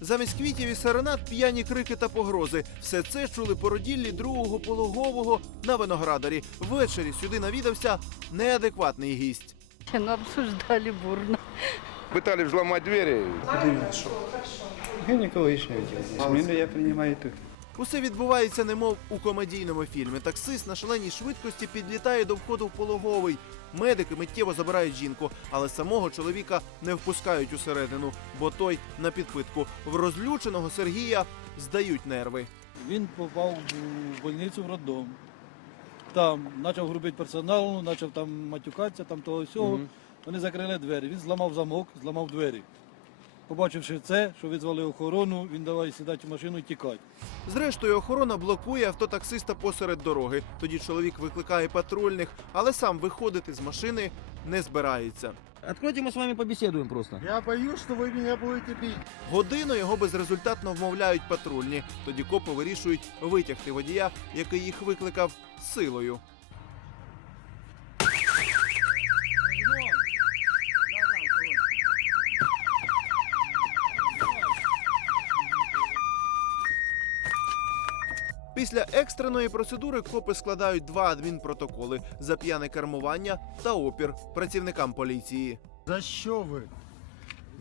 Замість квітів і серенад п'яні крики та погрози. Все це чули породіллі другого пологового на виноградарі. Ввечері сюди навідався неадекватний гість. Ну, обсуждали бурно. Пытались взломать двери. Гінекологічне відділення. Зміну я приймаю тут. Усе відбувається, немов у комедійному фільмі. Таксист на шаленій швидкості підлітає до входу в пологовий. Медики миттєво забирають жінку, але самого чоловіка не впускають усередину, бо той на підпитку. В розлюченого Сергія здають нерви. Він попав в больницю в роддом. Там почав грубити персонал, почав там матюкатися, там того всього. Вони закрили двері. Він зламав замок, зламав двері. Побачивши це, що визвали охорону, він давай сідати в машину і тікати. Зрештою, охорона блокує автотаксиста посеред дороги. Тоді чоловік викликає патрульних, але сам виходити з машини не збирається. Откройте, мы с вами побеседуем просто. Я боюсь, что вы меня будете бить. Годину його безрезультатно вмовляють патрульні. Тоді копи вирішують витягти водія, який їх викликав силою. Після екстреної процедури копи складають два адмінпротоколи за п'яне кермування та опір працівникам поліції. За що ви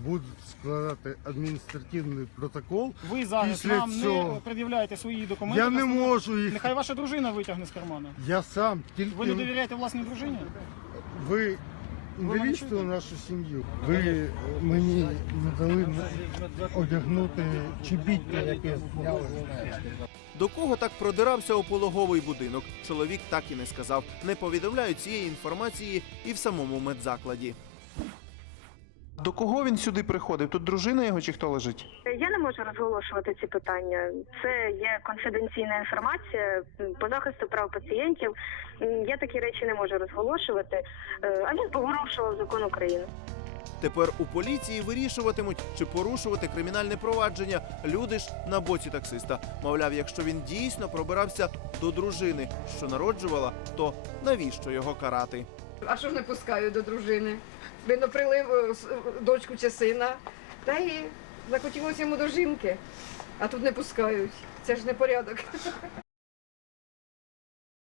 будуть складати адміністративний протокол? Ви зараз Після нам цього- не пред'являєте свої документи. Я не можу їх. Нехай ваша дружина витягне з кармана. Я сам тільки Ви не довіряєте власній дружині? ви інвалідство нашу сім'ю. Ви мені не дали одягнути чобіття, яке зняли. До кого так продирався у пологовий будинок? Чоловік так і не сказав. Не повідомляють цієї інформації і в самому медзакладі. До кого він сюди приходив? Тут дружина його чи хто лежить? Я не можу розголошувати ці питання. Це є конфіденційна інформація по захисту прав пацієнтів. Я такі речі не можу розголошувати. Е, А він порушував закон України. Тепер у поліції вирішуватимуть, чи порушувати кримінальне провадження. Люди ж на боці таксиста. Мовляв, якщо він дійсно пробирався до дружини, що народжувала, то навіщо його карати? А що ж не пускаю до дружини? Він прилив е, дочку чи сина. Та і захотілося йому до жінки, а тут не пускають. Це ж не порядок.